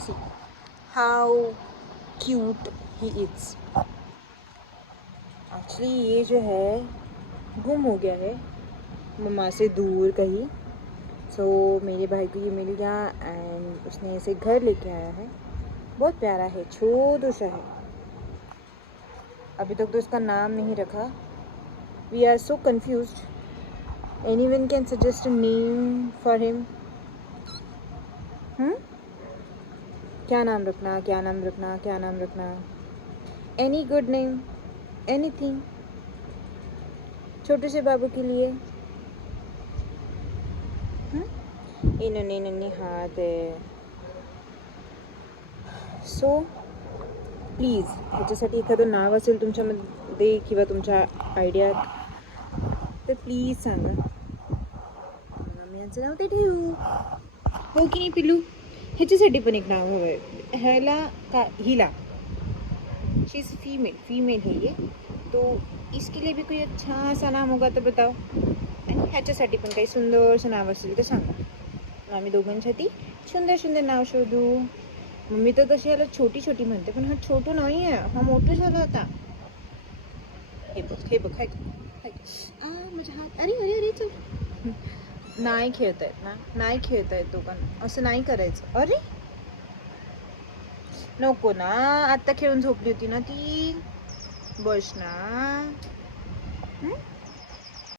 See how cute he is. Actually ये जो है गुम हो गया है मम्मा से दूर कहीं। सो मेरे भाई को ये मिल गया एंड उसने इसे घर लेके आया है। बहुत प्यारा है, छोटा सा है। अभी तक तो इसका नाम नहीं रखा। We are so confused. Anyone can suggest a name for him. क्या नाम रखना, क्या नाम रखना, क्या नाम रखना? एनी गुड नेम, एनीथिंग छोटे से बाबू के लिए। ये नन्हे नन्हे हाथ है। सो प्लीज ह्याच्यासाठी एखादं नाव असेल तुमच्यामध्ये किंवा तुमच्या आयडियात तर प्लीज सांगा. आम्ही यांचं नाव ते ठेवू, हो की नाही पिलू? ह्याच्यासाठी पण एक नाव हवं आहे. ह्याला का हिला, शी इज़ फीमेल है ये, तो इसके लिए भी कोई अच्छा सा नाम होगा तर बताओ. आणि ह्याच्यासाठी पण काही सुंदरसं नाव असेल तर सांगा. आम्ही दोघांसाठी सुंदर सुंदर नाव शोधू. मम्मी तर तशी याला छोटी छोटी म्हणते, पण हा छोटू नाही आहे, हा मोठं झाला आता. हे बघ हे बघ, हाय माझ्या हात. अरे अरे अरे चल. नाही खेळता येत ना, नाही खेळता येत दोघांना, असं नाही करायचं. अरे नको ना, आत्ता खेळून झोपली होती ना ती. बस ना.